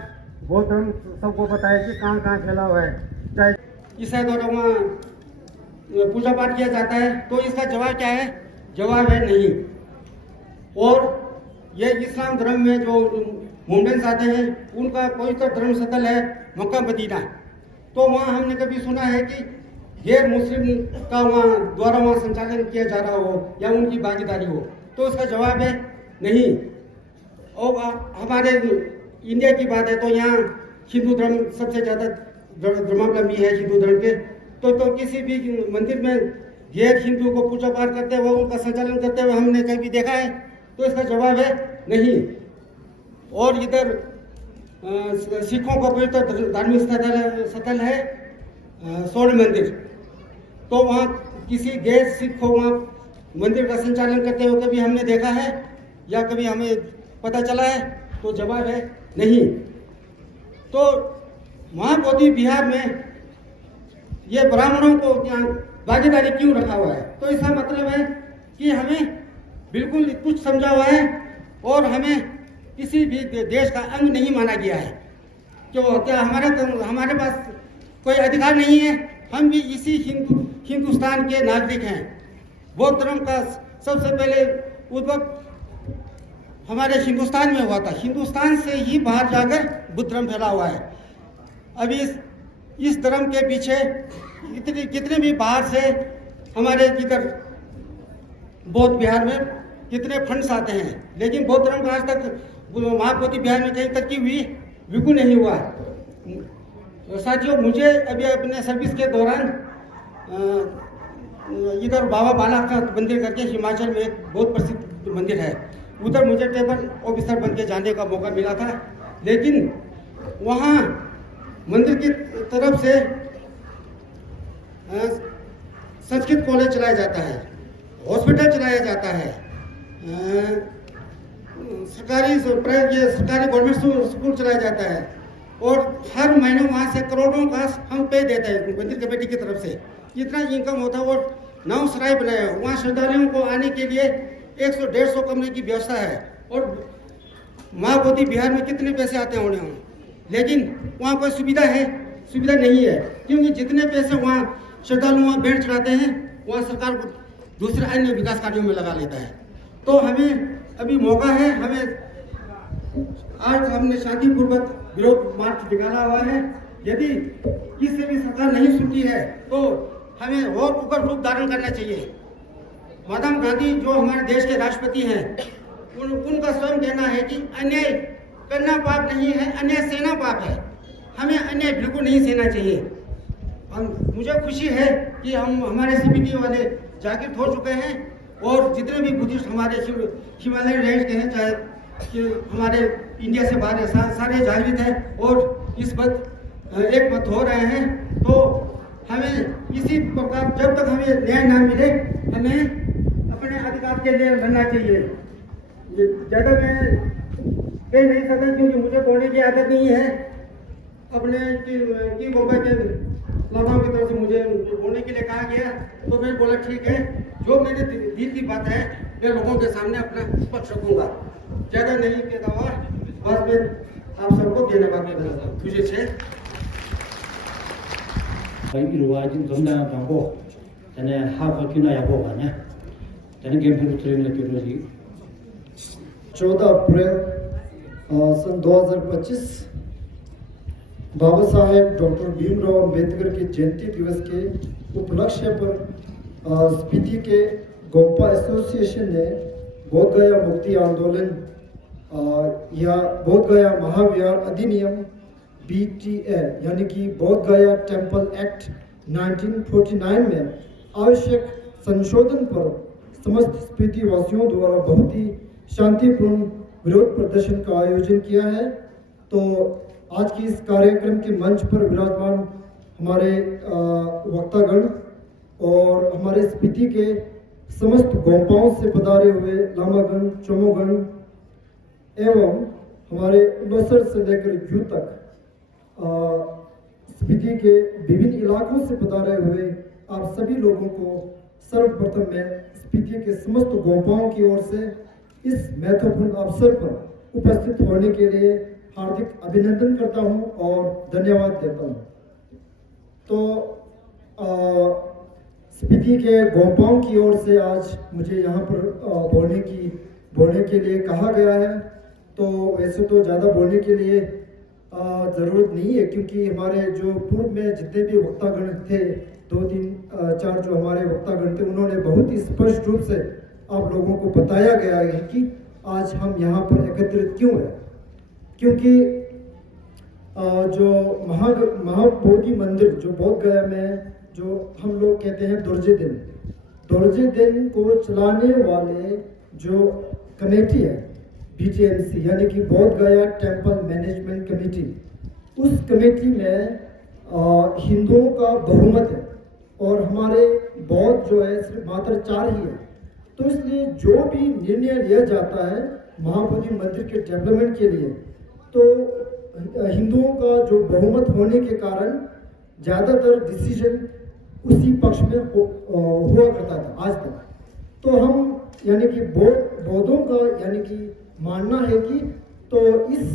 बौद्ध धर्म सबको पता है कि कहाँ कहाँ फैला हुआ है। चाहे ईसाई धर्म में पूजा पाठ किया जाता है, तो इसका जवाब क्या है? जवाब है नहीं। और ये इस्लाम धर्म में जो मोमेंट्स आते हैं, उनका पवित्र धर्म स्थल है मक्का मदीना। तो वहाँ हमने कभी सुना है कि गैर मुस्लिम का वहाँ द्वारा वहाँ संचालन किया जा रहा हो या उनकी भागीदारी हो? तो इसका जवाब है नहीं। और हमारे इंडिया की बात है तो यहाँ हिंदू धर्म सबसे ज़्यादा धर्मावलंबी है हिंदू धर्म के। तो किसी भी मंदिर में गैर हिंदू को पूजा पाठ करते हुए, उनका संचालन करते हुए हमने कभी देखा है? तो इसका जवाब है नहीं। और इधर सिखों का पवित्र धार्मिक स्थल है स्वर्ण मंदिर। तो वहाँ किसी गैर सिख को वहाँ मंदिर का संचालन करते हुए कभी हमने देखा है या कभी हमें पता चला है? तो जवाब है नहीं। तो महाबोधि विहार में ये ब्राह्मणों को भागीदारी क्यों रखा हुआ है? तो इसका मतलब है कि हमें बिल्कुल कुछ समझा हुआ है और हमें किसी भी देश का अंग नहीं माना गया है। क्यों? क्या हमारे पास कोई अधिकार नहीं है? हम भी इसी हिंदुस्तान के नागरिक हैं। बौद्ध धर्म का सबसे पहले उद्भव हमारे हिंदुस्तान में हुआ था। हिंदुस्तान से ही बाहर जाकर बुद्ध धर्म फैला हुआ है। अभी इस धर्म के पीछे कितने भी बाहर से हमारे इधर बौद्ध बिहार में कितने फंड्स आते हैं, लेकिन बौद्ध धर्म का आज तक महाबोधि बिहार में कहीं तक की हुई बिल्कुल नहीं हुआ। साथियों, मुझे अभी अपने सर्विस के दौरान इधर बाबा बालानाथ मंदिर करके हिमाचल में एक बहुत प्रसिद्ध मंदिर है, उधर मुझे टेबल ऑफिसर बन के जाने का मौका मिला था। लेकिन वहाँ मंदिर की तरफ से संस्कृत कॉलेज चलाया जाता है, हॉस्पिटल चलाया जाता है, सरकारी गवर्नमेंट स्कूल चलाया जाता है, और हर महीने वहाँ से करोड़ों का हम पे देते हैं मंदिर कमेटी की तरफ से। इतना इनकम होता है। और 9 सराय बनाए हैं, वहाँ श्रद्धालुओं को आने के लिए 100-150 कमरे की व्यवस्था है। और महाबोधि बिहार में कितने पैसे आते होंगे, लेकिन वहाँ कोई सुविधा नहीं है, क्योंकि जितने पैसे वहाँ श्रद्धालु वहाँ बेड चढ़ाते हैं, वहाँ सरकार दूसरे अन्य विकास कार्यों में लगा लेता है। तो हमें अभी मौका है, आज हमने शांतिपूर्वक विरोध मार्च निकाला हुआ है। यदि इससे भी सरकार नहीं सुनती है तो हमें और ऊपर रूप धारण करना चाहिए। महात्मा गांधी जो हमारे देश के राष्ट्रपति हैं, उनका स्वयं कहना है कि अन्याय करना पाप नहीं है, अन्याय सहना पाप है। हमें अन्याय बिल्कुल नहीं सहना चाहिए। मुझे खुशी है कि हमारे सीपीटी वाले जागृत हो चुके हैं, और जितने भी बुद्धिस्ट हमारे हिमालयन रेंज के हैं, चाहे कि हमारे इंडिया से बाहर सारे जागृत हैं और इस वक्त एक मत हो रहे हैं। तो हमें इसी प्रकार जब तक हमें न्याय ना मिले, हमें अपने अधिकार के लिए लड़ना चाहिए। ज़्यादा मैं कह नहीं सकता, क्योंकि मुझे बोलने की आदत नहीं है। अपने की बम्बई के लड़ाओं की तरफ से मुझे बोलने के लिए कहा गया, तो मैंने बोला ठीक है, जो मेरे दिल की बात है मैं लोगों के सामने अपना पक्ष रखूंगा। ज़्यादा नहीं कहता हुआ बस मैं आप सबको धन्यवाद तुझे से चौदह अप्रैल सन 2025 बाबा साहेब डॉक्टर भीमराव अंबेडकर के जयंती दिवस के उपलक्ष्य पर स्पीति के गोम्पा एसोसिएशन ने बोध गया मुक्ति आंदोलन या बोध गया महाविहार अधिनियम BTA यानी कि बोध गया टेम्पल एक्ट 1949 में आवश्यक संशोधन पर समस्त स्पीति वासियों द्वारा बहुत ही शांतिपूर्ण विरोध प्रदर्शन का आयोजन किया है। तो आज की इस कार्यक्रम के मंच पर विराजमान हमारे वक्तागण और हमारे स्पीति के समस्त गोम्पाओं से पधारे हुए लामागण, चोमोगण एवं हमारे नौसर से लेकर जू तक स्पीति के विभिन्न इलाकों से पधारे हुए आप सभी लोगों को सर्वप्रथम मैं स्पीति के समस्त गोम्पाओं की ओर से इस महत्वपूर्ण अवसर पर उपस्थित होने के लिए हार्दिक अभिनंदन करता हूं और धन्यवाद देता हूं। तो स्पीति के गोम्पाओं की ओर से आज मुझे यहाँ पर बोलने के लिए कहा गया है। तो वैसे तो ज़्यादा बोलने के लिए ज़रूरत नहीं है, क्योंकि हमारे जो पूर्व में जितने भी वक्तागण थे, 2-3-4 जो हमारे वक्तागण थे, उन्होंने बहुत ही स्पष्ट रूप से आप लोगों को बताया गया है कि आज हम यहाँ पर एकत्रित क्यों हैं। क्योंकि जो महाबोधि मंदिर जो बोध गया में जो हम लोग कहते हैं दोरजे दिन को चलाने वाले जो कमेटी है BTMC यानी कि बोध गया टेम्पल मैनेजमेंट कमेटी, उस कमेटी में हिंदुओं का बहुमत है और हमारे बौद्ध जो है सिर्फ मात्र 4 ही है। तो इसलिए जो भी निर्णय लिया जाता है महाबोधि मंदिर के डेवलपमेंट के लिए, तो हिंदुओं का जो बहुमत होने के कारण ज़्यादातर डिसीजन उसी पक्ष में हुआ करता था आज तक। तो हम यानी कि बौद्धों का यानी कि मानना है कि तो इस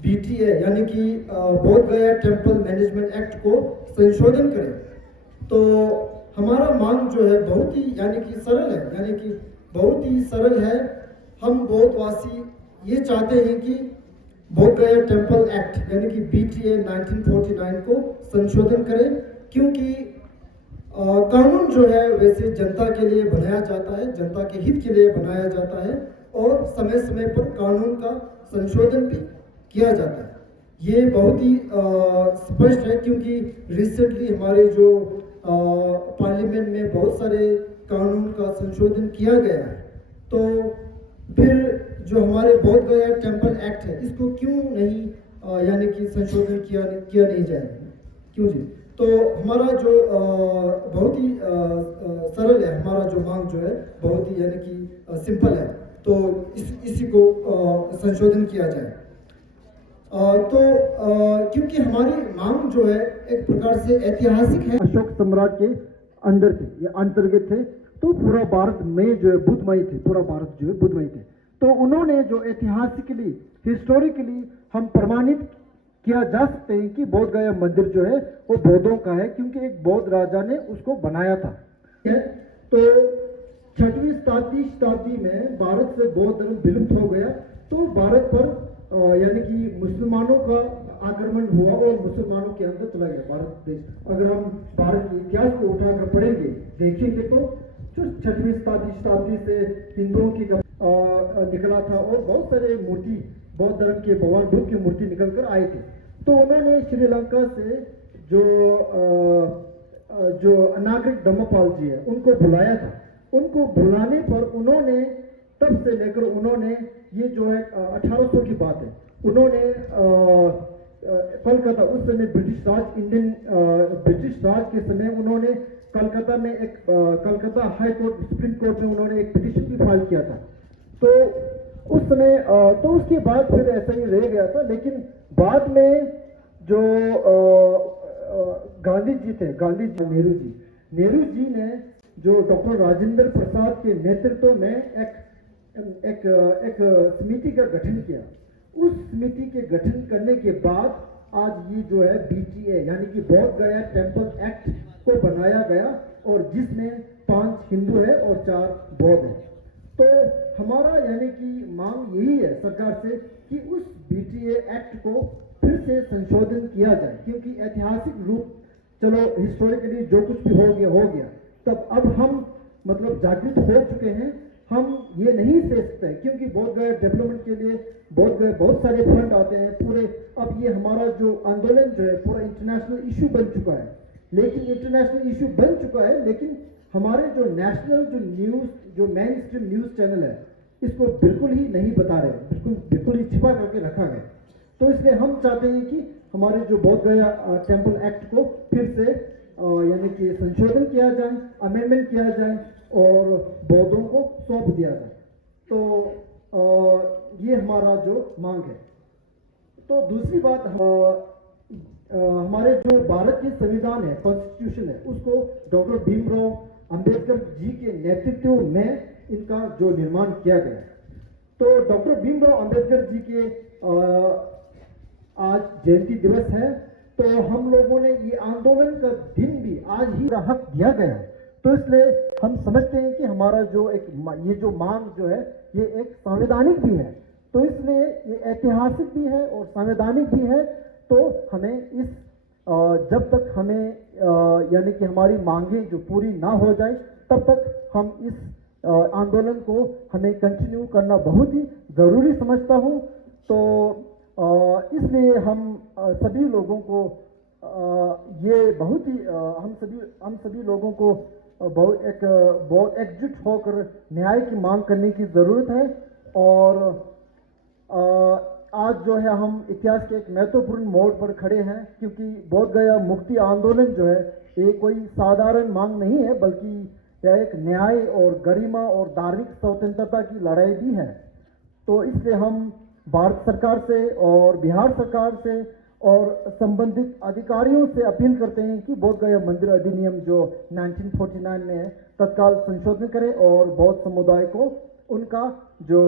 BTA यानी कि बोध गया टेम्पल मैनेजमेंट एक्ट को संशोधन करें। तो हमारा मांग जो है बहुत ही यानी कि सरल है, यानी कि बहुत ही सरल है। हम बौद्धवासी ये चाहते हैं कि बोध गया टेम्पल एक्ट यानी कि BTA 1949 को संशोधन करें, क्योंकि कानून जो है वैसे जनता के लिए बनाया जाता है, जनता के हित के लिए बनाया जाता है और समय समय पर कानून का संशोधन भी किया जाता है। ये बहुत ही स्पष्ट है, क्योंकि रिसेंटली हमारे जो पार्लियामेंट में बहुत सारे कानून का संशोधन किया गया है। तो फिर जो हमारे बोध गया टेम्पल एक्ट है इसको क्यों नहीं यानी कि संशोधन किया नहीं जाएगा, क्यों जी? तो हमारा जो बहुत ही सरल है, हमारा जो मांग जो है बहुत ही यानी कि सिंपल है, तो इसी को संशोधन किया जाए। क्योंकि हमारी मांग जो है एक प्रकार से ऐतिहासिक है। अशोक सम्राट के अंदर थे, ये अंतर्गत थे, तो पूरा भारत में जो है बुद्धमय थे, पूरा भारत जो है बुद्धमय थे। तो उन्होंने जो ऐतिहासिकली हिस्टोरिकली हम प्रमाणित किया जा सकते हैं कि बोध गया मंदिर जो है वो बौद्धों का है, क्योंकि एक बौद्ध राजा ने उसको बनाया था। तो 6वीं शताब्दी में भारत से बौद्ध धर्म विलुप्त हो गया, तो भारत पर यानी कि मुसलमानों का आक्रमण हुआ और मुसलमानों के अंदर चला गया भारत देश। अगर हम भारत के इतिहास को उठाकर पढ़ेंगे, देखेंगे तो 6वीं शताब्दी से हिंदुओं की निकला था और बहुत सारे मूर्ति बौद्ध धर्म के भगवान बुद्ध की मूर्ति निकल कर आए थे। तो उन्होंने श्रीलंका से जो अनागरिक धम्मपाल जी है उनको बुलाया था। उनको बुलाने पर उन्होंने तब से लेकर उन्होंने ये जो है 1800 की बात है, उन्होंने कलकत्ता, उस समय ब्रिटिश राज के समय उन्होंने कलकत्ता में एक Calcutta high court supreme court में उन्होंने एक पिटीशन भी फाइल किया था। तो उस समय तो उसके बाद फिर ऐसा ही रह गया था, लेकिन बाद में जो गांधी जी थे, नेहरू जी ने जो डॉक्टर राजेंद्र प्रसाद के नेतृत्व में एक समिति का गठन किया। उस समिति के गठन करने के बाद आज ये जो है BTA यानी कि बोध गया टेम्पल एक्ट को बनाया गया, और जिसमें 5 हिंदू है और 4 बौद्ध है। तो हमारा यानी कि मांग यही है सरकार से कि उस BTA एक्ट को फिर से संशोधन किया जाए, क्योंकि ऐतिहासिक रूप चलो हिस्टोरिकली जो कुछ भी हो गया, तब अब हम मतलब जागृत हो चुके हैं। हम ये नहीं सोच सकते, क्योंकि बोध गया डेवलपमेंट के लिए बोध गया बहुत सारे फंड आते हैं पूरे। अब ये हमारा जो आंदोलन जो है पूरा इंटरनेशनल इशू बन चुका है, लेकिन हमारे जो नेशनल जो न्यूज़ जो मेन स्ट्रीम न्यूज़ चैनल है इसको बिल्कुल ही नहीं बता रहे, बिल्कुल ही छिपा करके रखा गया। तो इसलिए हम चाहते हैं कि हमारे जो बोध गया टेम्पल एक्ट को फिर से यानी कि संशोधन किया जाए, अमेंडमेंट किया जाए और बौद्धों को सौंप दिया जाए। तो ये हमारा जो मांग है। तो दूसरी बात, हमारे जो भारत के संविधान है, कॉन्स्टिट्यूशन है, उसको डॉक्टर भीमराव अंबेडकर जी के नेतृत्व में इनका जो निर्माण किया गया। तो डॉक्टर भीमराव अंबेडकर जी के आज जयंती दिवस है, तो हम लोगों ने ये आंदोलन का दिन भी आज ही हक दिया गया है। तो इसलिए हम समझते हैं कि हमारा जो ये जो मांग जो है ये एक संवैधानिक भी है, तो इसलिए ये ऐतिहासिक भी है और संवैधानिक भी है। तो हमें इस जब तक हमें यानी कि हमारी मांगे जो पूरी ना हो जाए तब तक हम इस आंदोलन को हमें कंटिन्यू करना बहुत ही ज़रूरी समझता हूँ। तो इसलिए हम सभी लोगों को ये बहुत ही हम सभी लोगों को बहुत एकजुट होकर न्याय की मांग करने की ज़रूरत है। और आज जो है हम इतिहास के एक महत्वपूर्ण मोड़ पर खड़े हैं, क्योंकि बोध गया मुक्ति आंदोलन जो है ये कोई साधारण मांग नहीं है, बल्कि यह एक न्याय और गरिमा और धार्मिक स्वतंत्रता की लड़ाई भी है। तो इसलिए हम भारत सरकार से और बिहार सरकार से और संबंधित अधिकारियों से अपील करते हैं कि बोध गया मंदिर अधिनियम जो 1949 में है तत्काल संशोधन करें और बौद्ध समुदाय को उनका जो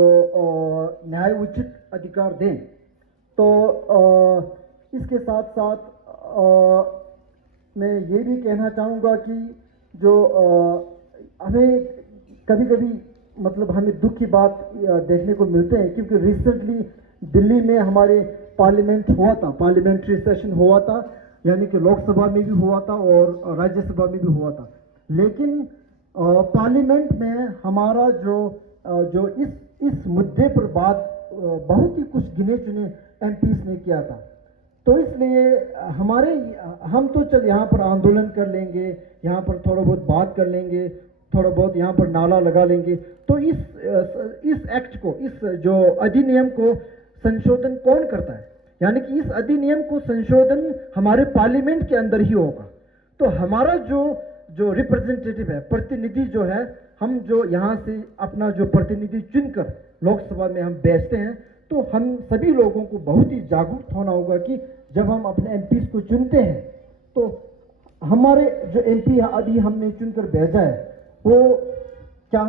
न्याय उचित अधिकार दें। तो इसके साथ साथ मैं ये भी कहना चाहूँगा कि जो हमें कभी कभी मतलब हमें दुख की बात देखने को मिलते हैं, क्योंकि रिसेंटली दिल्ली में हमारे पार्लियामेंट हुआ था, पार्लियामेंट्री सेशन हुआ था, यानी कि लोकसभा में भी हुआ था और राज्यसभा में भी हुआ था। लेकिन पार्लियामेंट में हमारा जो इस मुद्दे पर बात बहुत ही कुछ गिने चुने एमपीस ने किया था। तो इसलिए हम तो चल यहाँ पर आंदोलन कर लेंगे, यहाँ पर थोड़ा बहुत बात कर लेंगे, थोड़ा बहुत यहाँ पर नारा लगा लेंगे। तो इस एक्ट को, इस जो अधिनियम को संशोधन कौन करता है? यानी कि इस अधिनियम को संशोधन हमारे पार्लियामेंट के अंदर ही होगा। तो हमारा जो रिप्रेजेंटेटिव है, प्रतिनिधि जो है, हम जो यहाँ से अपना जो प्रतिनिधि चुनकर लोकसभा में हम भेजते हैं, तो हम सभी लोगों को बहुत ही जागरूक होना होगा कि जब हम अपने एमपीज को चुनते हैं तो हमारे जो एमपी अभी हमने चुनकर भेजा है वो क्या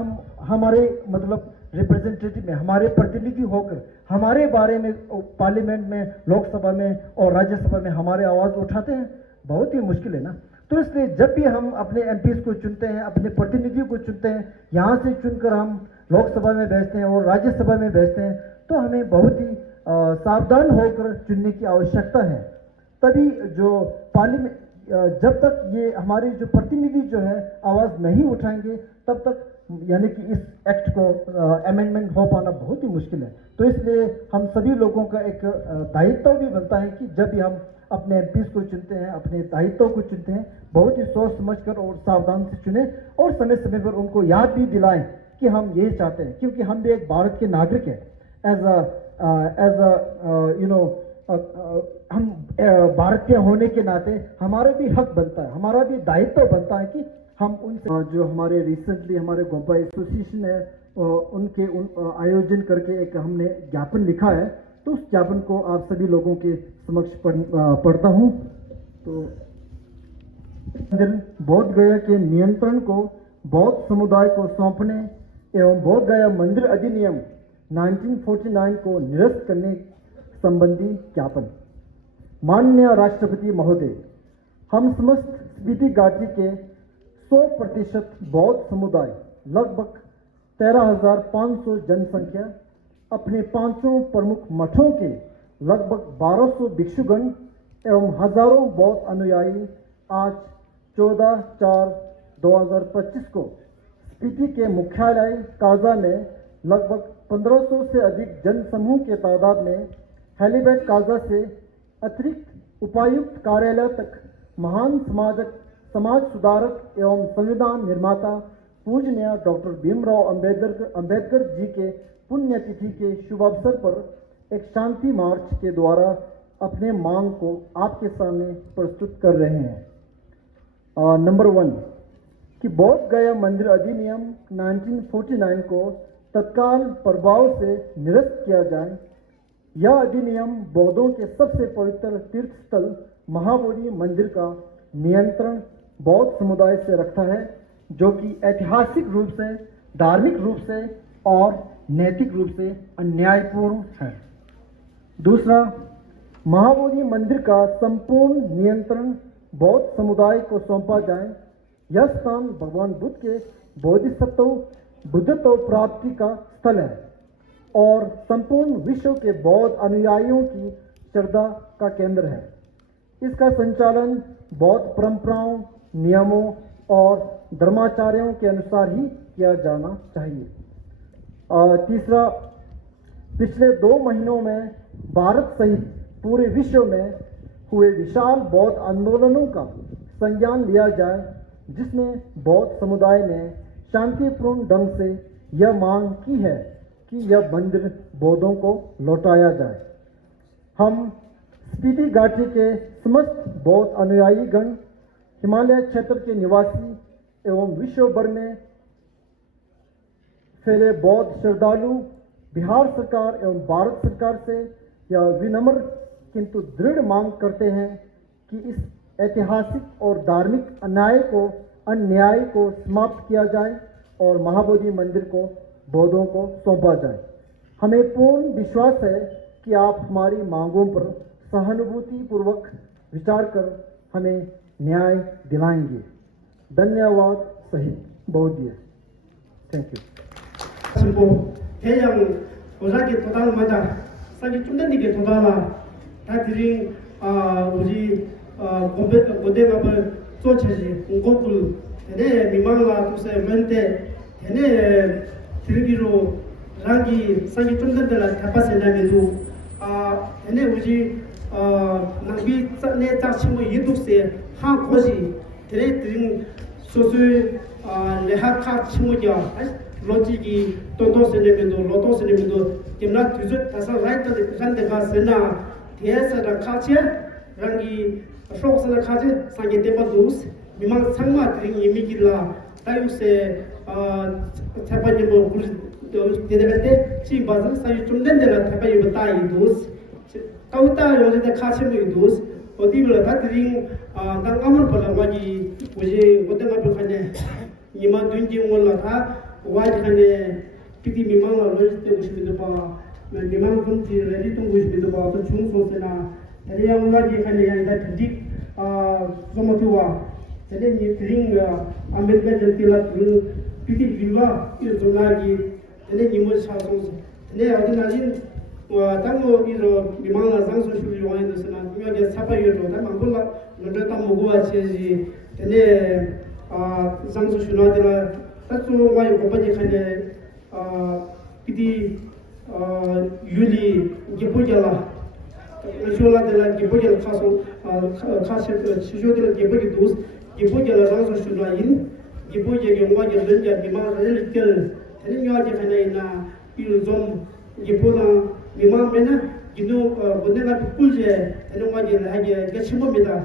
हमारे मतलब रिप्रेजेंटेटिव में, हमारे प्रतिनिधि होकर हमारे बारे में पार्लियामेंट में, लोकसभा में और राज्यसभा में हमारे आवाज उठाते हैं? बहुत ही मुश्किल है ना। तो इसलिए जब भी हम अपने एमपीज को चुनते हैं, अपने प्रतिनिधियों को चुनते हैं, यहाँ से चुनकर हम लोकसभा में भेजते हैं और राज्यसभा में भेजते हैं, तो हमें बहुत ही सावधान होकर चुनने की आवश्यकता है। तभी जो पार्लियामेंट, जब तक ये हमारे जो प्रतिनिधि जो है आवाज नहीं उठाएंगे, तब तक यानी कि इस एक्ट को अमेंडमेंट हो पाना बहुत ही मुश्किल है। तो इसलिए हम सभी लोगों का एक दायित्व भी बनता है कि जब भी हम अपने एमपीज को चुनते हैं, अपने दायित्व को चुनते हैं, बहुत ही सोच समझकर और सावधान से चुने और समय समय पर उनको याद भी दिलाएं कि हम ये चाहते हैं, क्योंकि हम भी एक भारत के नागरिक हैं। एज अ यू नो हम भारतीय होने के नाते हमारा भी हक बनता है, हमारा भी दायित्व बनता है कि हम उनसे जो हमारे रिसेंटली हमारे गोपा एसोसिएशन है उनके आयोजन करके एक हमने ज्ञापन लिखा है, तो उस ज्ञापन को आप सभी लोगों के समक्ष पढ़ता हूँ। तो बोध गया के नियंत्रण को बौद्ध समुदाय को सौंपने एवं बोध गया मंदिर अधिनियम 1949 को निरस्त करने संबंधी ज्ञापन। माननीय राष्ट्रपति महोदय, हम समस्त स्पीति घाटी के 100% बौद्ध समुदाय, लगभग 13,500 जनसंख्या, अपने 5 प्रमुख मठों के लगभग 1200 भिक्षुगण एवं हजारों बौद्ध अनुयायी आज 14/4/2025 को स्पीति के मुख्यालय काजा में लगभग 1500 से अधिक जनसमूह के तादाद में हेलीपैड काजा से अतिरिक्त उपायुक्त कार्यालय तक महान समाज सुधारक एवं संविधान निर्माता पूजनीय डॉक्टर भीमराव अंबेडकर जी के पुण्यतिथि के शुभ अवसर पर एक शांति मार्च के द्वारा अपने मांग को आपके सामने प्रस्तुत कर रहे हैं। नंबर 1 कि बोध गया मंदिर अधिनियम 1949 को तत्काल प्रभाव से निरस्त किया जाए। यह अधिनियम बौद्धों के सबसे पवित्र तीर्थ स्थल महाबोधि मंदिर का नियंत्रण बौद्ध समुदाय से रखता है, जो कि ऐतिहासिक रूप से, धार्मिक रूप से और नैतिक रूप से अन्यायपूर्ण है। दूसरा, महाबोधि मंदिर का संपूर्ण नियंत्रण बौद्ध समुदाय को सौंपा जाए। यह स्थान भगवान बुद्ध के बोधिसत्व बुद्धत्व प्राप्ति का स्थल है और संपूर्ण विश्व के बौद्ध अनुयायियों की श्रद्धा का केंद्र है। इसका संचालन बौद्ध परंपराओं, नियमों और धर्माचार्यों के अनुसार ही किया जाना चाहिए। तीसरा, पिछले 2 महीनों में भारत सहित पूरे विश्व में हुए विशाल बौद्ध आंदोलनों का संज्ञान लिया जाए, जिसमें बौद्ध समुदाय ने शांतिपूर्ण ढंग से यह मांग की है कि यह मंदिर बौद्धों को लौटाया जाए। हम स्पीति घाटी के समस्त बौद्ध अनुयायी गण, हिमालय क्षेत्र के निवासी एवं विश्व भर में फैले बौद्ध श्रद्धालु बिहार सरकार एवं भारत सरकार से यह विनम्र किंतु दृढ़ मांग करते हैं कि इस ऐतिहासिक और धार्मिक अन्याय को समाप्त किया जाए और महाबोधि मंदिर को बौद्धों को सौंपा जाए। हमें पूर्ण विश्वास है कि आप हमारी मांगों पर सहानुभूति पूर्वक विचार कर हमें न्याय दिलाएंगे। धन्यवाद सहित बहुत दिया। Thank you. 정보 대양 오사기 도달마다 사기 쫌된디게 도달라 다들이 우리 고대갑을 쫓아지 공고불 대내 미망라 도세 멘테 대내 들기로 랑기 사기 쫌된데라 타파세나면도 대내 우리 나비 내 짝친구 유독세 한 곳이 대내 들인 소수 레하카 친구야 로지기 또도스님도 로토스님도 김나 투즈 다사 라이트 간데가 세나 디에서다 카체 랑기 쇼스나 카체 상게 데바두스 미망 상마 드링 이미길라 타유세 타파니모 굴 데데베테 치바즈 사유 춤덴데라 타파이브 타이두스 카우타 요제데 카체모 두스 어디블라 다드링 당가먼 벌라마지 오제 고데마 부카네 이마 둔지 올라타 वाजने किती मिमांग लॉजिस्टिक उस्मिदो बा मिमांग कुंती रेडी तुम उस्मिदो बा तो छुंग सोसेना तले यांगा जी खने यांगा ठिक जोमतुवा तले नि ट्रिंग अमेरिका जतिला किती विवा इर जोनागी तले निमो सासो तले अदिनाजिन तांगो इरो मिमांग जांसो शुलि वाइन दसना मियागे सापायो रो ता मंगोला नडे ता मोगवा छेजी तले जांसो शुनादला ताचो वाय गोबाजे खाने किती युली गेपोजला नशोला दला गेपोजल खासो खासे शिजोदला गेपोज दोस गेपोजला रासो शुलाइन गेपोजे गे वाजे लंजा बिमा रेलकेल तनेयाजे खाने ना इलजोम गेपोला बिमा मेना गिनो बनेला पुलजे तनेवाजे लागे गेछमोमेदा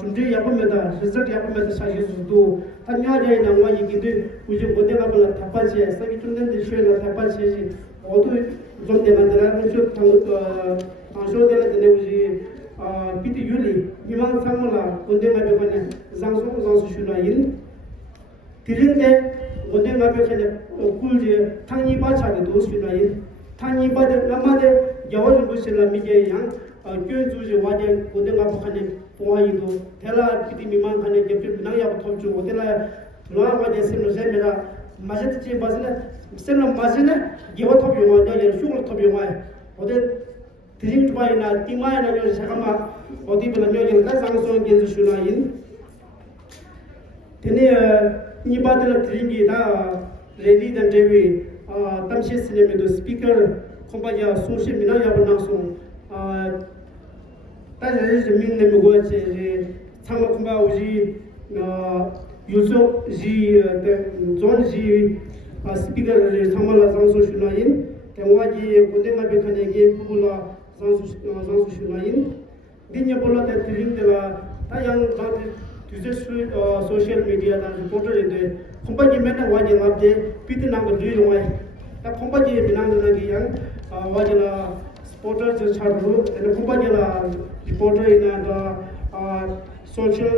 tunde yapameda result yapameda sajidu tanya jai na waji gidu uje bodela bala tapache sagi tunde de shela tapache odu zonde na dara no tango dela de uji piti yuli mimang samula onde ma be bane zangso shuna yin tirinde onde ma be khale kulje thangni ba cha de dos shuna yin thangni ba de namade jawal busela mije yang kyunzuji waje onde ma khane पोइदो थेला किति मिमां खाने गेपि बिना या थोमजु होतेला नुआ वाजे सेनो जेमेरा माजेत चे बाजने सेनो माजेने गेव थोबियो मा या शुल थोबियो मा ओदे तिजिं बाइना तिमाय ना यो सकामा ओदि बेला न्यो गेल सांगसो गेजु शुनाइन तेने निबादला तिजिंगी दा रेली दन देवी तमशे सिनेमेदो स्पीकर खोबाया सोशे मिना या बनासो ताजे जमीन ने मगोचे थांगा कुंबा उजी युसो जी जोन जी स्पीकर थांगाला जांसो शुनाइन तेवाजी कोदे मा बेखने गे पुला जांसो शुनाइन दिन्या बोला ते ट्रिंग देला तायांग बात तुजे सोशल मीडिया दा रिपोर्टर दे कुंबा जी मेना वाजे लाबदे पित नांग दुई ता कुंबा जी बिनांग नगी yang वाजेला supporter जो छाड़ो एने कुंबा जेला reporter in the social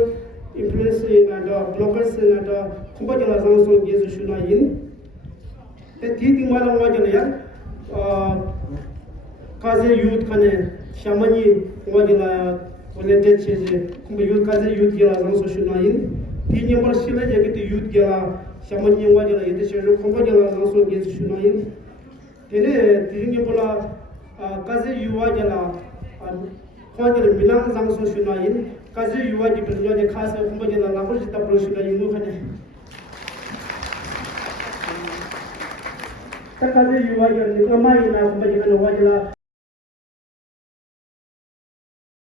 influence in the bloggers in the कुंबा जेला जांसो गेजु शुनाइन ते तीन माला वाजेला यार काजे youth खाने शामनी वाजेला volunteer चेजे कुंबा youth काजे youth गेला जांसो शुनाइन तीन नंबर सिले जे के youth गेला शामनी वाजेला ये शेरो कुंबा जेला जांसो गेजु शुनाइन तेने तीन बोला काजे युवा जेला खोजल मिलांग जांसो शुनाइन काजे युवा जी प्रजा जे खास कुंबा जेला लाखो जिता प्रोशुनाइन मु खाने काजे युवा जे निकमाई ना कुंबा जेला वाजेला